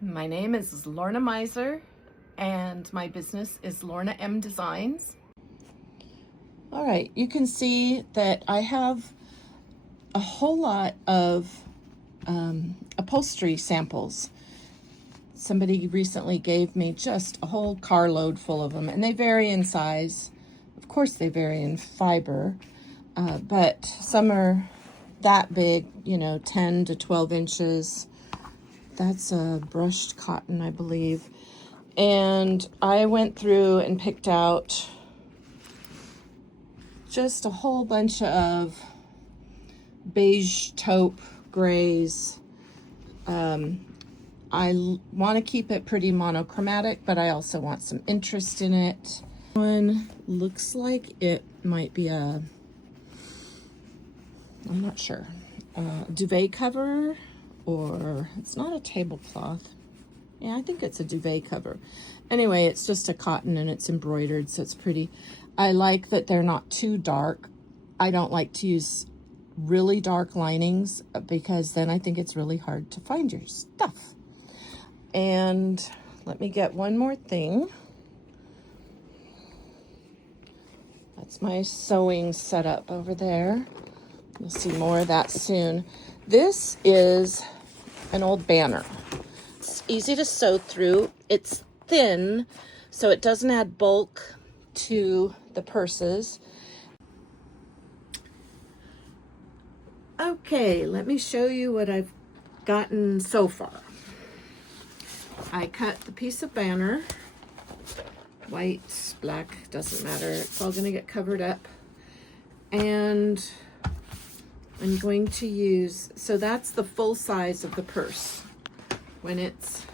My name is Lorna Miser, and my business is Lorna M Designs. All right, you can see that I have a whole lot of upholstery samples. Somebody recently gave me just a whole carload full of them, and they vary in size. Of course, they vary in fiber, but some are that big, 10 to 12 inches. That's a brushed cotton, I believe. And I went through and picked out just a whole bunch of beige taupe grays. I want to keep it pretty monochromatic, but I also want some interest in it. One looks like it might be I'm not sure, duvet cover, or it's not a tablecloth. Yeah, I think it's a duvet cover. Anyway, it's just a cotton and it's embroidered, so it's pretty. I like that they're not too dark. I don't like to use really dark linings because then I think it's really hard to find your stuff. And let me get one more thing. That's my sewing setup over there. You'll see more of that soon. This is an old banner. It's easy to sew through. It's thin, so it doesn't add bulk to the purses. Okay, let me show you what I've gotten so far. I cut the piece of banner, white, black, doesn't matter. It's all gonna get covered up. And I'm going to use, so that's the full size of the purse. When it's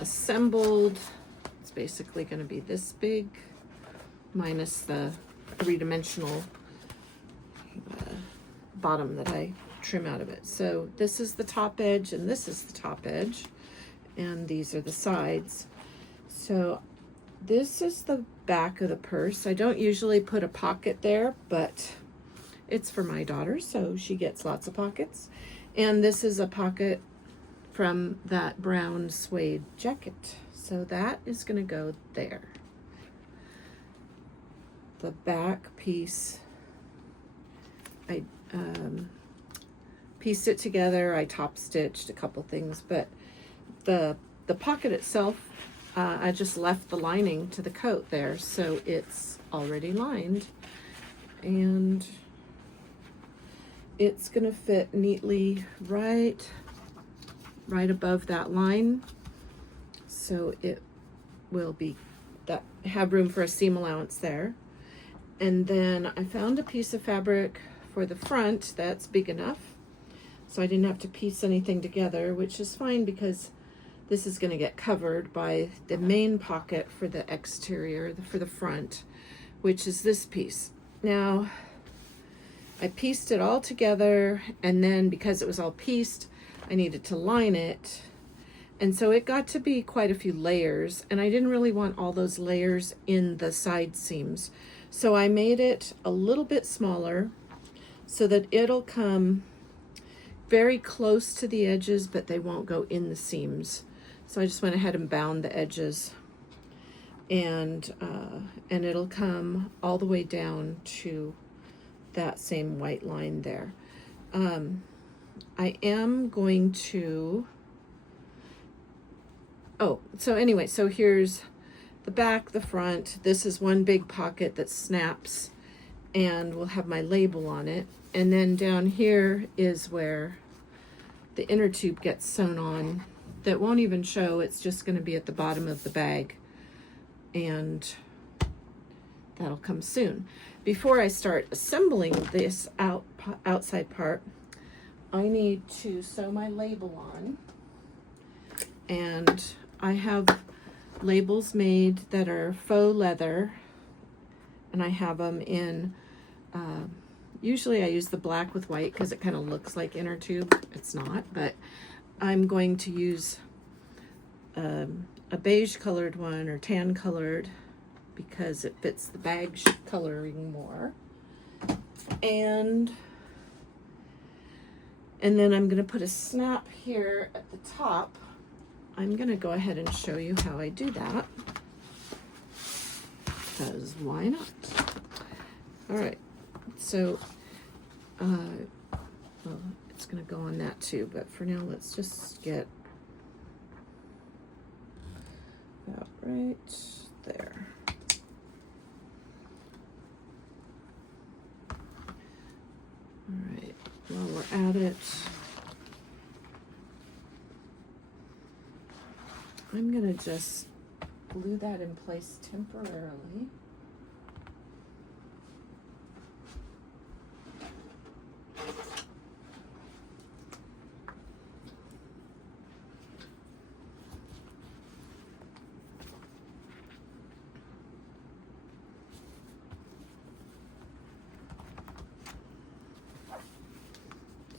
assembled, it's basically gonna be this big, minus the three-dimensional bottom that I trim out of it. So this is the top edge and this is the top edge, and these are the sides. So this is the back of the purse. I don't usually put a pocket there, but it's for my daughter, so she gets lots of pockets. And this is a pocket from that brown suede jacket. So that is gonna go there. The back piece, I pieced it together. I top stitched a couple things, but the pocket itself, I just left the lining to the coat there, so it's already lined, and it's gonna fit neatly right above that line, so it will be have room for a seam allowance there. And then I found a piece of fabric for the front that's big enough, so I didn't have to piece anything together, which is fine because this is going to get covered by the main pocket for the exterior, for the front, which is this piece. Now, I pieced it all together, and then because it was all pieced, I needed to line it. And so it got to be quite a few layers, and I didn't really want all those layers in the side seams. So I made it a little bit smaller so that it'll come very close to the edges, but they won't go in the seams. So I just went ahead and bound the edges, and it'll come all the way down to that same white line there. I am going to, so anyway, so here's the back, the front. This is one big pocket that snaps and will have my label on it. And then down here is where the inner tube gets sewn on. That won't even show, it's just going to be at the bottom of the bag, and that'll come soon. Before I start assembling this outside part, I need to sew my label on, and I have labels made that are faux leather, and I have them in, usually I use the black with white because it kind of looks like inner tube. It's not, but I'm going to use a beige colored one or tan colored because it fits the bag coloring more. And then I'm going to put a snap here at the top I'm gonna go ahead and show you how I do that, because why not? All right, so well, it's gonna go on that too, but for now let's just get that right there. All right, while we're at it, I'm gonna just glue that in place temporarily.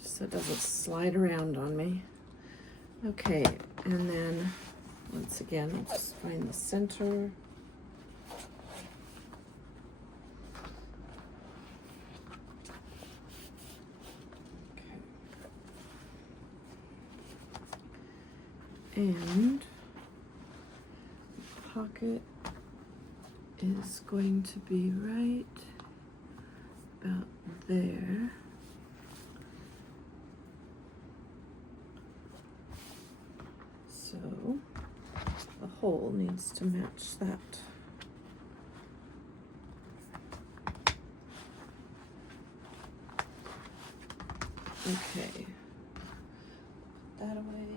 So it doesn't slide around on me. Okay, and then once again, I'll just find the center. Okay. And the pocket is going to be right about there. So the hole needs to match that. Okay, put that away.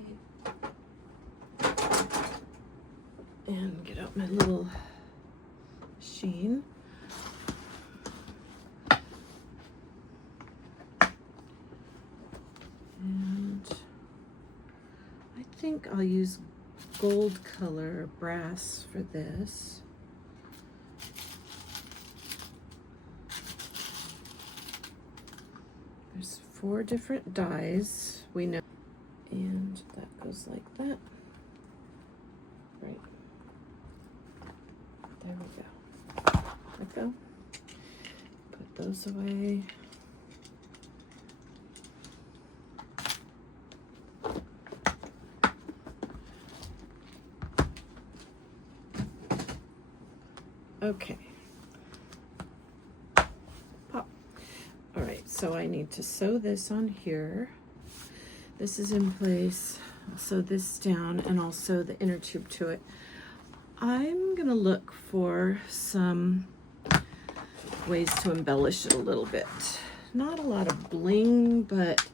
And get out my little machine. And I think I'll use gold color brass for this. There's 4 different dyes, we know, and that goes like that. Right. There we go. Let go. Put those away. Okay. Pop. All right, so I need to sew this on here. This is in place. I'll sew this down and I'll sew the inner tube to it. I'm gonna look for some ways to embellish it a little bit. Not a lot of bling, but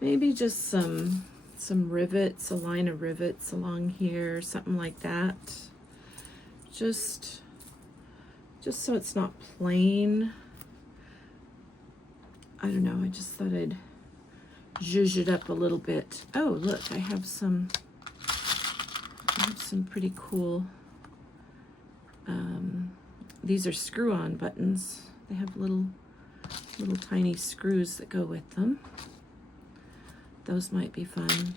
maybe just some rivets, a line of rivets along here, something like that. Just so it's not plain. I don't know, I just thought I'd zhuzh it up a little bit. Oh, look, I have some pretty cool, these are screw-on buttons. They have little tiny screws that go with them. Those might be fun.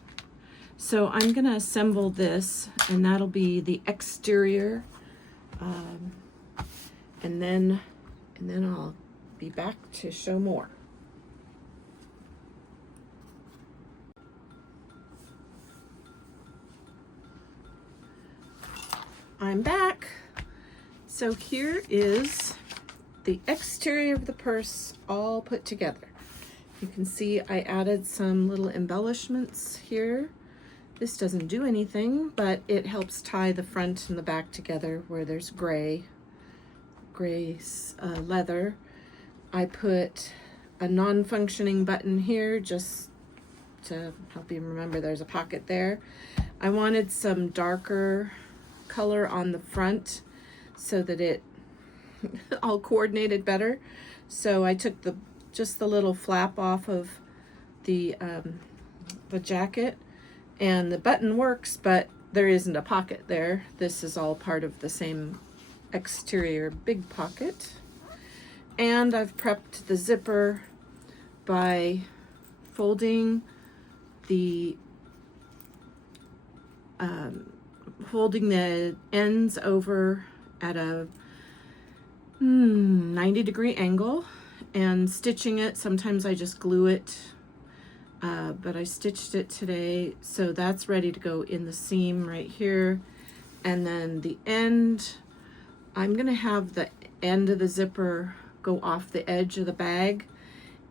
So I'm gonna assemble this, and that'll be the exterior. And then I'll be back to show more. I'm back. So here is the exterior of the purse all put together. You can see I added some little embellishments here. This doesn't do anything, but it helps tie the front and the back together where there's gray leather. I put a non-functioning button here just to help you remember there's a pocket there. I wanted some darker color on the front so that it all coordinated better. So I took just the little flap off of the jacket, and the button works, but there isn't a pocket there. This is all part of the same exterior big pocket. And I've prepped the zipper by folding the ends over at a 90-degree angle and stitching it. Sometimes I just glue it but I stitched it today, so that's ready to go in the seam right here. And then the end, I'm gonna have the end of the zipper go off the edge of the bag,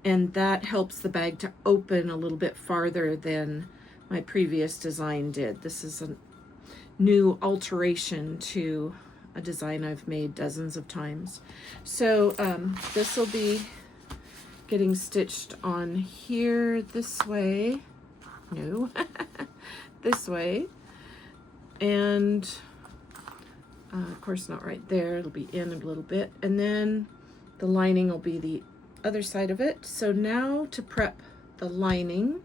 and that helps the bag to open a little bit farther than my previous design did. This is a new alteration to a design I've made dozens of times. So this will be getting stitched on here this way. No, this way. And of course not right there, it'll be in a little bit. And then the lining will be the other side of it. So now to prep the lining,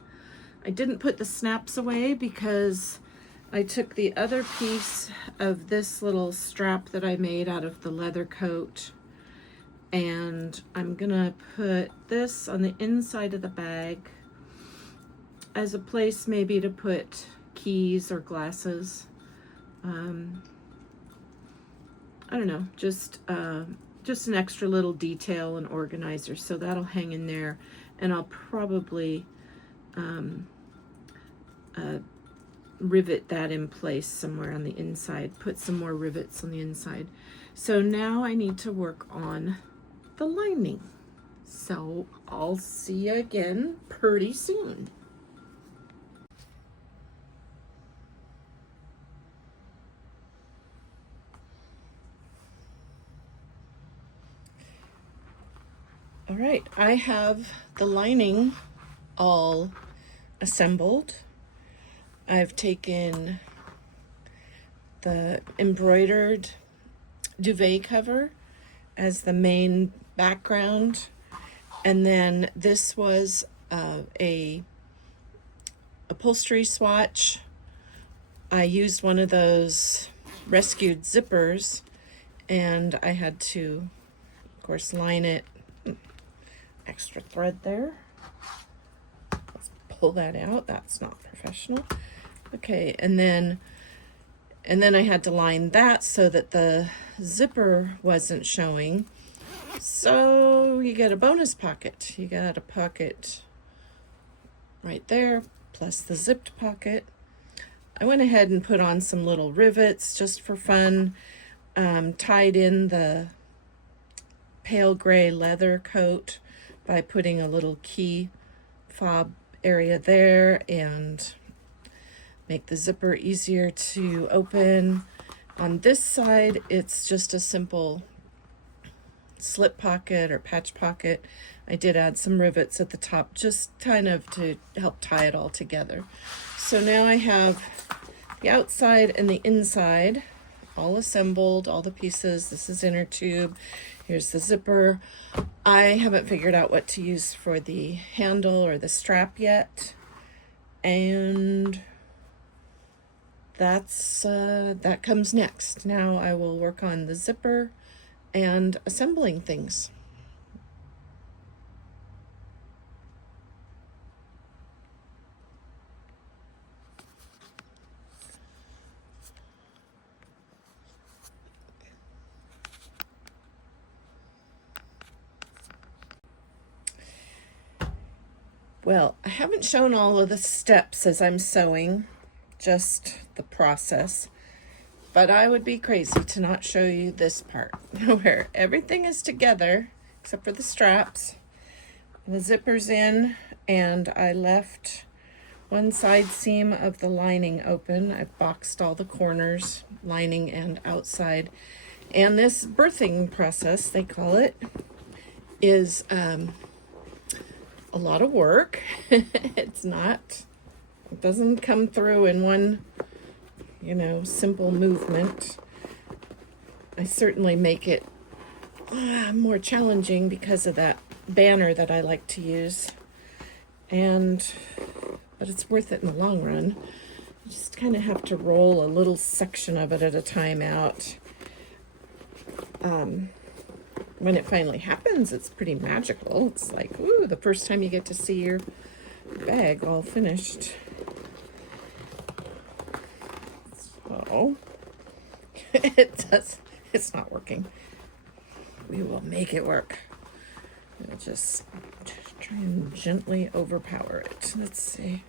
I didn't put the snaps away because I took the other piece of this little strap that I made out of the leather coat, and I'm gonna put this on the inside of the bag as a place maybe to put keys or glasses. I don't know, just an extra little detail and organizer. So that'll hang in there, and I'll probably rivet that in place somewhere on the inside, put some more rivets on the inside. So now I need to work on the lining. So I'll see you again pretty soon. All right, I have the lining all assembled. I've taken the embroidered duvet cover as the main background, and then this was a upholstery swatch. I used one of those rescued zippers, and I had to, of course, line it. Extra thread there. Let's pull that out. That's not professional. Okay, and then I had to line that so that the zipper wasn't showing. So you get a bonus pocket. You got a pocket right there, plus the zipped pocket. I went ahead and put on some little rivets just for fun. Tied in the pale gray leather coat by putting a little key fob area there, and make the zipper easier to open. On this side, it's just a simple slip pocket or patch pocket. I did add some rivets at the top, just kind of to help tie it all together. So now I have the outside and the inside all assembled, all the pieces. This is inner tube. Here's the zipper. I haven't figured out what to use for the handle or the strap yet. And that comes next. Now I will work on the zipper and assembling things. Well, I haven't shown all of the steps as I'm sewing, just the process, but I would be crazy to not show you this part where everything is together except for the straps. The zipper's in, and I left one side seam of the lining open. I've boxed all the corners, lining and outside. And this birthing process, they call it, is a lot of work. It doesn't come through in one, simple movement. I certainly make it more challenging because of that banner that I like to use. But it's worth it in the long run. You just kind of have to roll a little section of it at a time out. When it finally happens, it's pretty magical. It's like, ooh, the first time you get to see your bag all finished. So, it's not working. We will make it work. We'll just Try and gently overpower it. Let's see.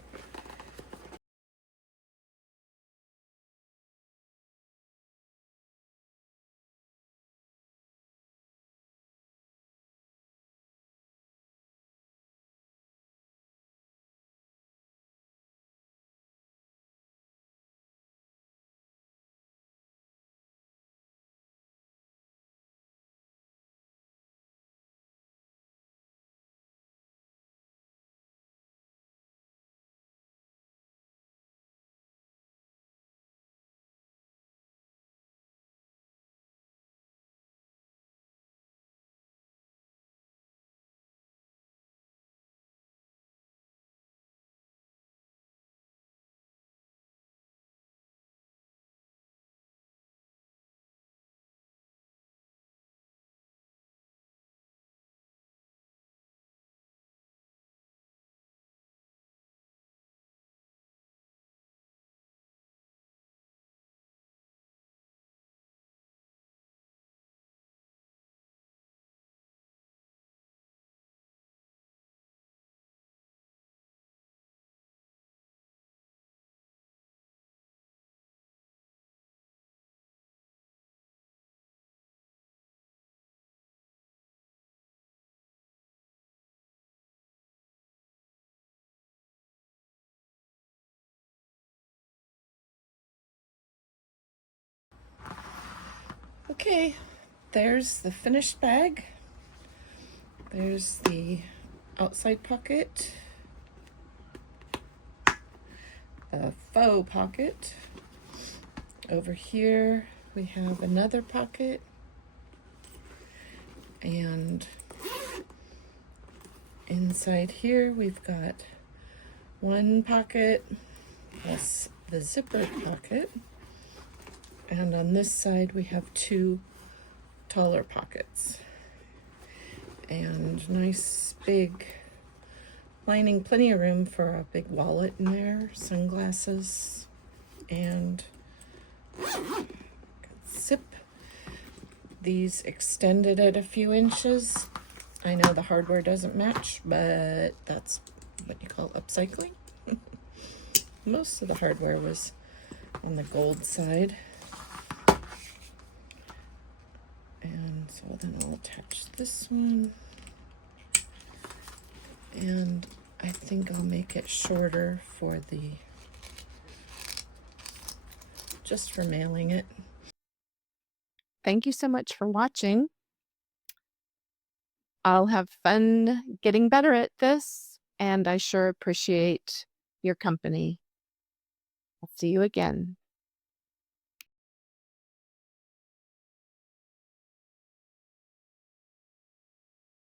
Okay, there's the finished bag. There's the outside pocket, a faux pocket. Over here we have another pocket, and inside here we've got one pocket plus the zipper pocket, and on this side we have two taller pockets, and nice big lining, plenty of room for a big wallet in there, sunglasses, and zip. These extended at a few inches. I know the hardware doesn't match, but that's what you call upcycling. Most of the hardware was on the gold side. And so then I'll attach this one. And I think I'll make it shorter for just for mailing it. Thank you so much for watching. I'll have fun getting better at this, and I sure appreciate your company. I'll see you again.